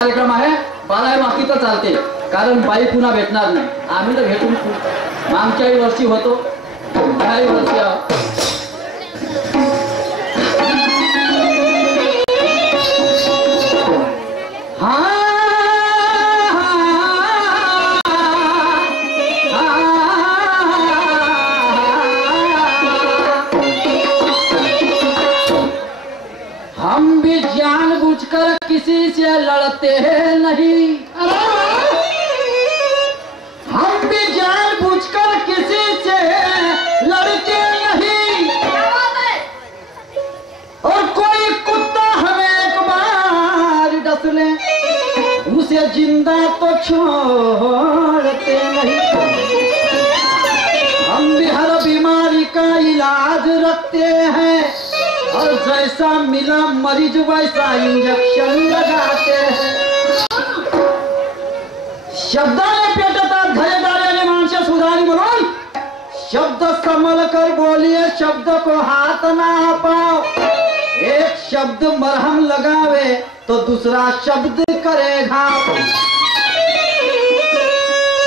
कार्यक्रम आहे 12 वाजता तर चालते, कारण बाई पुन्हा भेटणार नाही. आम्ही तर भेटून मागच्या वर्षी होतो, काही वर्षी हम भी जानबूझकर किसी से लड़ते हैं नहीं, हम भी जानबूझकर किसी से लड़ते नहीं, और कोई कुत्ता हमें एक बार डस ले उसे जिंदा तो छोड़ते नहीं. हम भी हर बीमारी का इलाज रखते हैं, और जैसा मिला मरीज वैसा इंजेक्शन लगाते हैं. शब्दाने पेटतात घरेदाराने माणसे सुधारी म्हणून शब्द संभल कर बोलिए, शब्द को हाथ ना पाओ. एक शब्द मरहम लगावे तो दूसरा शब्द करे घाव.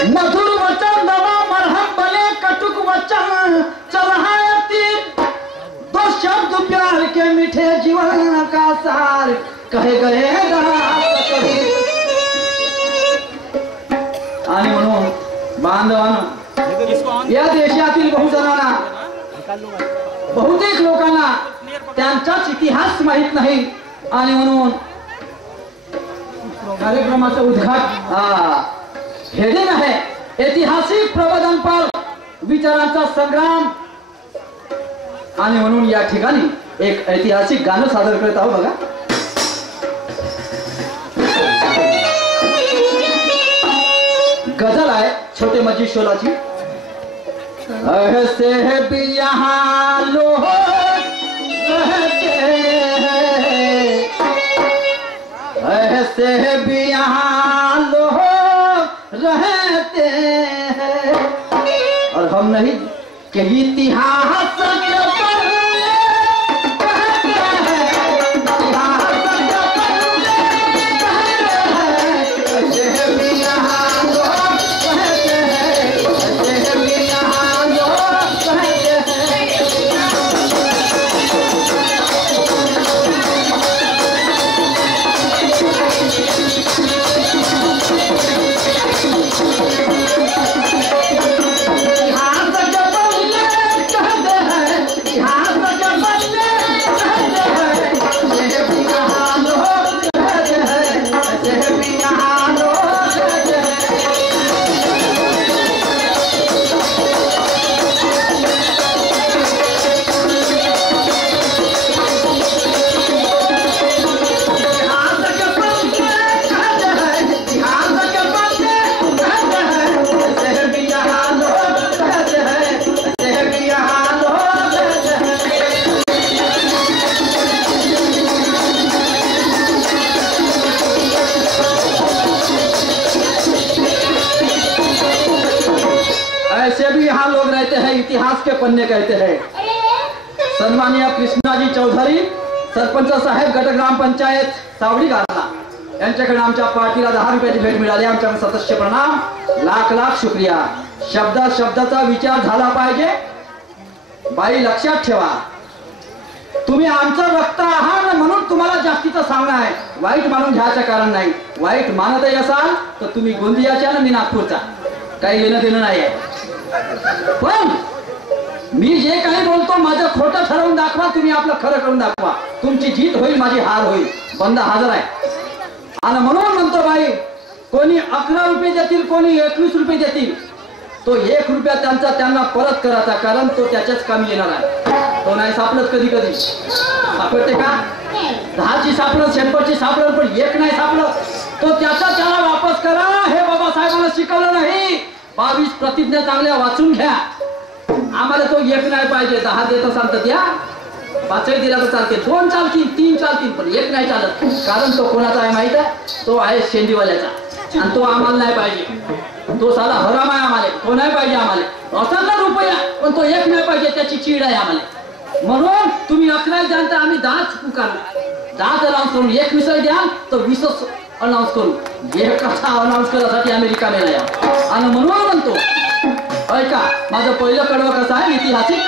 मधुर वचन दवा मरहम बने, कटुक वचन चढ़ाए तीर. दो शब्द प्यार के मीठे जीवन का सार कहे गए. आणि म्हणून बांधवांनो, या देशातील बहुतेक लोकांना त्यांचाच इतिहास माहित नाही. आणि म्हणून कार्यक्रमाचं उद्घाटन हेडिंग आहे ऐतिहासिक प्रबोधनपर विचारांचा संग्राम. आणि म्हणून या ठिकाणी एक ऐतिहासिक गाणं सादर करत आहोत. बघा, गजल आहे छोटे मजी शोलाची. ऐसे भी यहाँ लोग रहते हैं, ऐसे भी यहाँ लोग रहते हैं, और हम नहीं कि इतिहास इतिहास के पन्ने कहते हैं. सन्माननीय कृष्णाजी चौधरी सरपंच साहेब गट ग्रामपंचायत सावडी गाला यांच्याकडे आमच्या पार्टीला 10 रुपयाची भेट मिळाली. आमच्या सदस्य प्रणाम, लाख लाख शुक्रिया. शब्दाचा विचार झाला पाहिजे. बाई लक्षात ठेवा, तुम्ही आमचं रक्त आहात म्हणून तुम्हाला जास्तीचं सांगणं आहे. वाईट मानून घ्यायचं कारण नाही. वाईट मानतही असाल तर तुम्ही गोंदियाच्या ना मी नागपूरचा, काही येणं देणं नाही आहे. पण मी जे काही बोलतो माझं खोटं ठरवून दाखवा, तुम्ही आपलं खरं करून दाखवा. तुमची जीत होईल, माझी हार होईल. बंदा हजर आहे. आणि म्हणून म्हणतो बाई, कोणी 11 रुपये देतील, कोणी 21 रुपये देतील, तो 1 रुपया त्यांना परत करायचा, कारण तो त्याच्याच कामी येणार आहे. तो नाही सापडत कधी कधी. सापडते का? 10ची सापडत, 100ची सापडत, पण 1 नाही सापडत. तो त्याला वापस करा. हे बाबासाहेबांना शिकवलं नाही. 22 प्रतिज्ञा चांगल्या वाचून घ्या. आम्हाला तो 1 नाही पाहिजे. 10 देत असाल तर द्या, 5 दिला तर चालते, 2 चालतील, 3 चालतील, पण 1 नाही चालत. कारण तो कोणाचा आहे माहित आहे? तो आहे शेंडीवाल्याचा. आणि तो आम्हाला नाही पाहिजे. तो साला हराम आहे आम्हाला, तो नाही पाहिजे आम्हाला. असा ना रुपया, पण तो 1 नाही पाहिजे, त्याची चीड आहे आम्हाला. म्हणून तुम्ही 11 द्याल तर आम्ही 10च पुकारणार. 10 लावून सोडून 1 विसर द्याल तर 20 अनाऊन्स करू हे कथा अनाऊन्स करण्यासाठी अमेरिका मेला या आणि म्हणून म्हणतो ऐका माझं पहिलं कडवं कसं आहे ऐतिहासिक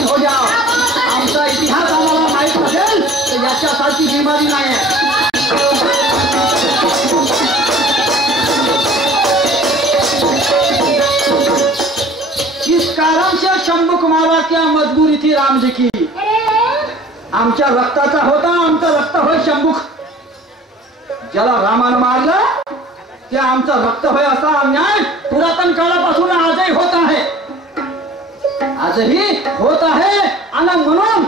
हो जाओ आमचा इतिहास आम्हाला माहित असेल तर याच्यासारखी बिमारी नाही इस कारण से शंभुक मारा क्या मजबूरी थी राम जी की आमच्या रक्ताचा होता आमचं रक्त होय शंभुक ज्याला रामानं मारलं ते आमचं रक्त होय असा अन्याय पुरातन काळापासून आजही होत आहे आजही होत आहे आणि म्हणून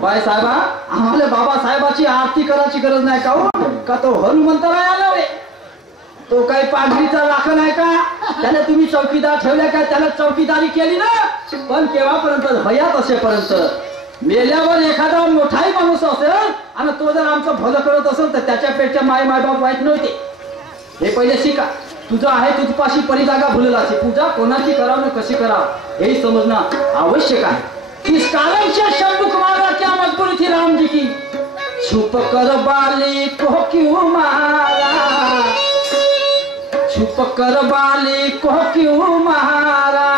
बाय साहेबा आम्हाला बाबासाहेबाची आरती करायची गरज नाही का तो हनुमंतराय आला रे तो काही पाघडीचा राखण आहे का त्याला तुम्ही चौकीदार ठेवल्या का त्याला चौकीदारी केली ना पण केव्हापर्यंत भयात असेपर्यंत मेल्यावर एखादा मोठाही माणूस असेल आणि तो जर आमचं भलं करत असेल तर त्याच्यापेक्षा माय बाप वाईट नव्हते हे पहिले शिका तुझं आहे तुझपाशी परिजागा भुलेला पूजा कोणाची करावं कशी करावं हे समजणं आवश्यक आहे इस कारण से शंभुक मारा क्या मजबूरी थी राम जी की छुप कर बाली को क्यों मारा छुप कर बाली को क्यों मारा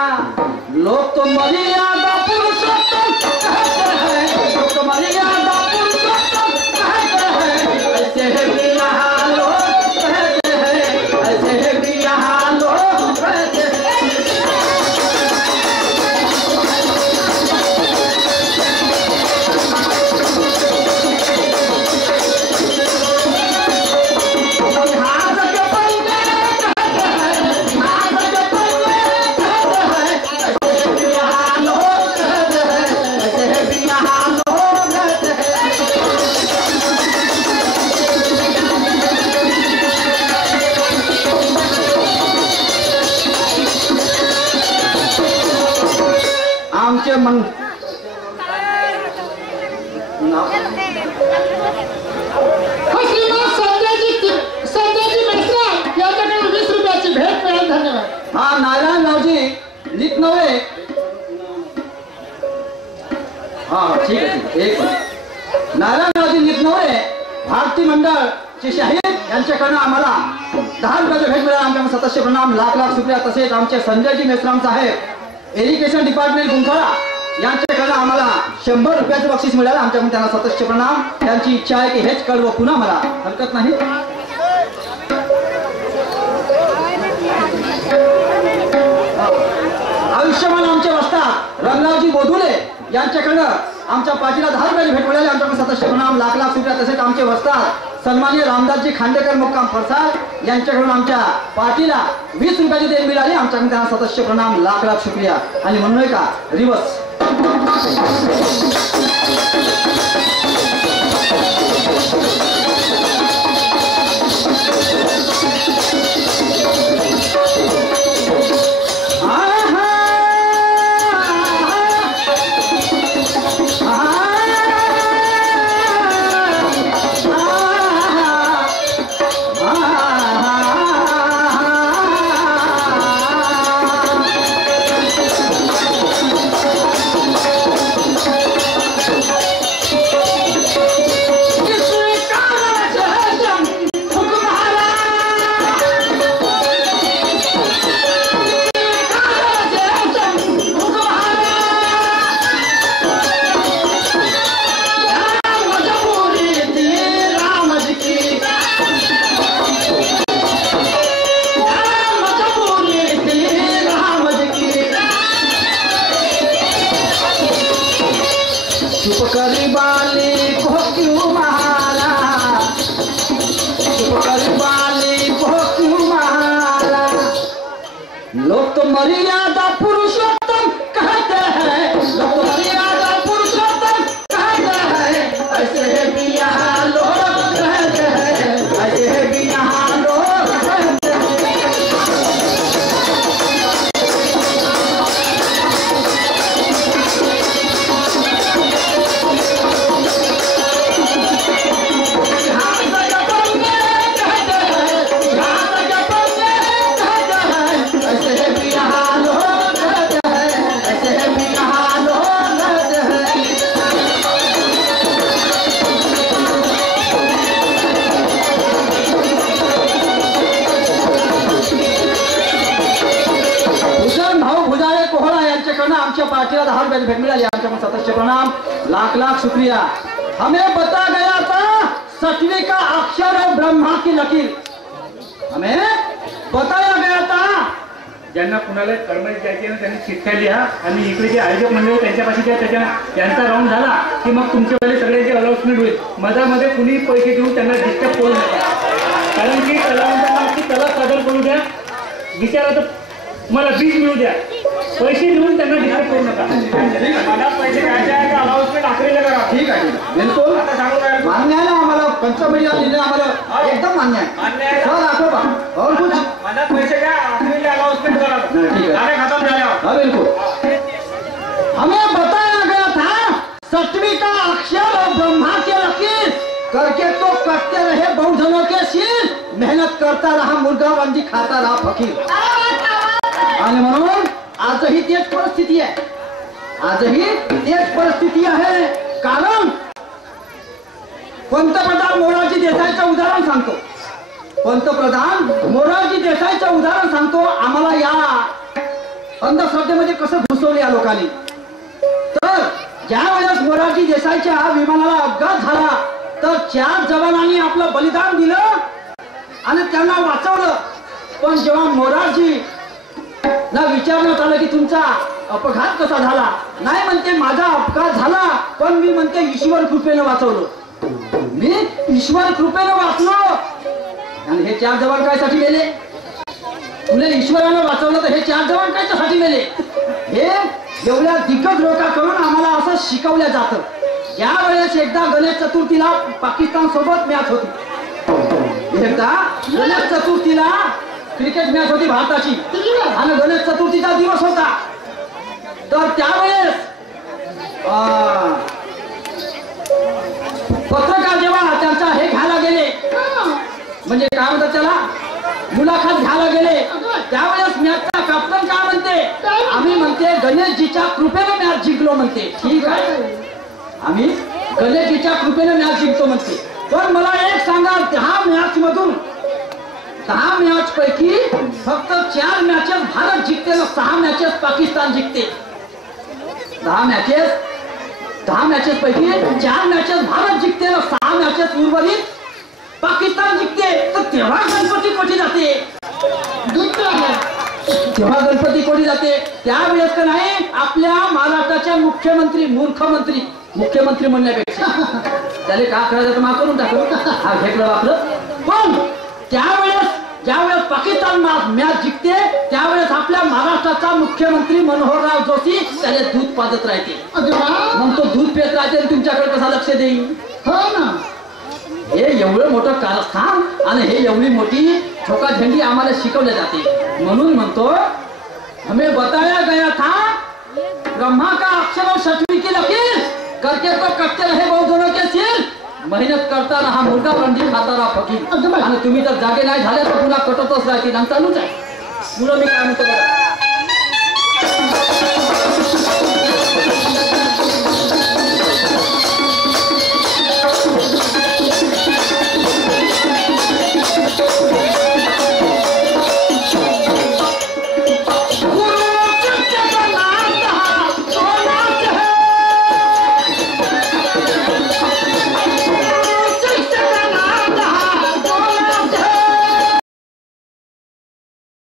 लोग तो मर्यादा पुरुषोत्तम कहते हैं लोग तो मर्यादा पुरुषोत्तम कहते हैं ऐसे है भी यहाँ लोग कहते हैं ऐसे है भी यहाँ लोग कहते हैं आमचे मन हा नारायणरावजी नीट नव्हे हा ठीक आहे एक नारायणरावजी नीट नव्हे भारती मंडळचे शाहीर यांच्याकडनं आम्हाला 10 रुपयाचे भेट मिळाला आमच्या सदस्य प्रणाम लाख लाख शुक्रिया तसेच आमचे संजयजी मेश्राम साहेब एज्युकेशन डिपार्टमेंट गुंफळा यांच्याकडनं आम्हाला 100 रुपयाचं बक्षीस मिळालं आमच्याकडून त्यांना सदस्य प्रणाम त्यांची इच्छा आहे की हेच कळवं पुन्हा मला हरकत नाही आयुष्यमान आमचे वस्ताद रंगरावजी बोधुले यांच्याकडनं आमच्या पार्टीला 10 रुपयाची भेट मिळाली आमच्याकडून सदस्य प्रणाम लाख लाख शुक्रिया तसेच आमचे वस्ताद सन्माननीय रामदासजी खांडेकर मुक्काम फरसाड यांच्याकडून आमच्या पार्टीला 20 रुपयाची देण मिळाली आमच्याकडून त्यांना सदस्य प्रणाम लाख लाख शुक्रिया आणि म्हणून का रिवर्स चुप करी बाली को क्यों मारा, चुप करी बाली को क्यों मारा। लोग तो मर्यादा पुरुषोत्तम कहते हैं, लोग तो मर्यादा पुरुषोत्तम कहते हैं, ऐसे भी यहाँ लोग कहते हैं, ऐसे भी यहाँ लोग कहते हैं। आमच्या पार्टीला 10 रुपये भेट मिळाली, आमच्या सततचे प्रणाम, लाख लाख शुक्रिया। हमें बता गया था 7वीं का अक्षर और ब्रह्मा की लकीर, हमें बताया गया था। ज्यांना कुणाला कर्म द्यायचे ना त्यांनी चिठ्ठ्या लिहा आणि इकडे जे आयोजक मंडळ त्यांच्यापाशी त्यांचा राऊंड झाला की मग तुमच्याकडे सगळ्यांची अनाउन्समेंट होईल। मधामध्ये कुणी पैसे देऊन त्यांना डिस्टर्ब करू नका, कारण की कलावंतांना कला सादर करू द्या, विचारात मला बीज मिळू द्या, पैसे देऊन त्यांना डिस्टर्ब करू नका। मला पैसे द्यायचे आहे का अनाउन्समेंट आखरीला करा। ठीक आहे, बिलकुल मान्य आहे ना, आम्हाला पंचमीला लिहिलं आम्हाला एकदम मान्य आहे। सर आठवबा और कुछ मला पैसे द्या, आखरीला अनाउन्समेंट करा। ठीक है, खत्म झाल्यावर। हाँ बिल्कुल। हमें बताया गया था 7वीं का अक्षर और ब्रह्मा के लकीर करके तो कटते रहे बहुजनों के सिर, मेहनत करता रहा मुर्गा बंदी खाता रहा फकीर। आणि म्हणून आजही तेच परिस्थिती आहे, आजही तेच परिस्थिती आहे। कारण पंतप्रधान मोरारजी देसाईचं उदाहरण सांगतो, पंतप्रधान मोरारजी देसाईचं उदाहरण सांगतो आम्हाला या अंधश्रद्धेमध्ये कसं घुसवले या लोकांनी। तर ज्या वेळेस मोरारजी देसाईच्या विमानाला अपघात झाला तर 4 जवानांनी आपलं बलिदान दिलं आणि त्यांना वाचवलं। पण जेव्हा मोरारजी ना विचारण्यात आलं की तुमचा अपघात कसा झाला, नाही म्हणते माझा अपघात झाला पण मी म्हणते ईश्वर कृपेने वाचवलं, मी ईश्वर कृपेने वाचलो। आणि हे 4 जवान कायसाठी मेले, तुला ईश्वराने वाचवलं तर हे 4 जवान कायसाठी मेले। हे एवढ्या दिग्गज लोकांकडून आम्हाला असं शिकवलं जातं। या वेळेस एकदा गणेश चतुर्थीला पाकिस्तान सोबत मॅच होती, एकदा गणेश चतुर्थीला क्रिकेट मॅच होती भारताची आणि गणेश चतुर्थीचा दिवस होता। तर त्यावेळेस पत्रकार जेव्हा त्यांचा हे घ्यायला गेले, म्हणजे काय म्हणतात त्याला, मुलाखत घ्यायला गेले, त्यावेळेस मॅचचा कॅप्टन काय म्हणते, आम्ही म्हणते गणेशजीच्या कृपेने मॅच जिंकलो म्हणते। ठीक आहे, आम्ही गणेशजीच्या कृपेने मॅच जिंकतो म्हणते। पण मला एक सांगा, 10 मॅच मधून 10 मॅच पैकी फक्त 4 मॅचेस भारत जिंकते ना 6 मॅचेस पाकिस्तान जिंकते। 10 मॅचेस पैकी 4 मॅचेस भारत जिंकते ना 6 मॅचेस उर्वरित पाकिस्तान जिंकते। तर तेव्हा गणपती कोठी जाते, तेव्हा गणपती कोठी जाते। त्यावेळेस का नाही आपल्या महाराष्ट्राच्या मुख्यमंत्री मूर्खमंत्री, मुख्यमंत्री म्हणण्यापेक्षा त्याला का करायचं मा करून टाकलं, हा घेतलं वापरलं। पण त्यावेळेस ज्यावेळेस पाकिस्तान मॅच जिंकते त्यावेळेस आपल्या महाराष्ट्राचा मुख्यमंत्री मनोहरराव जोशी त्याला दूध पाजत राहते, मग तो दूध पेत राहते तुमच्याकडे कसा लक्ष देईल। हो ना, हे एवढं मोठं कारस्थान आणि हे एवढी मोठी ठोका झंडी आम्हाला शिकवल्या जाते। म्हणून म्हणतो हमें बताया गया था ब्रह्मा का अक्षर और 7वीं की लकीर करके तो कटते रहे बहुजनों के सिर, मेहनत करता रहा मुर्गा बंदी खाता रहा फकीर। आणि तुम्ही जर जागे नाही झाले तर पुन्हा कटतच राहतील आणि चालूच आहे। मुलं मी काय म्हणतो बघा,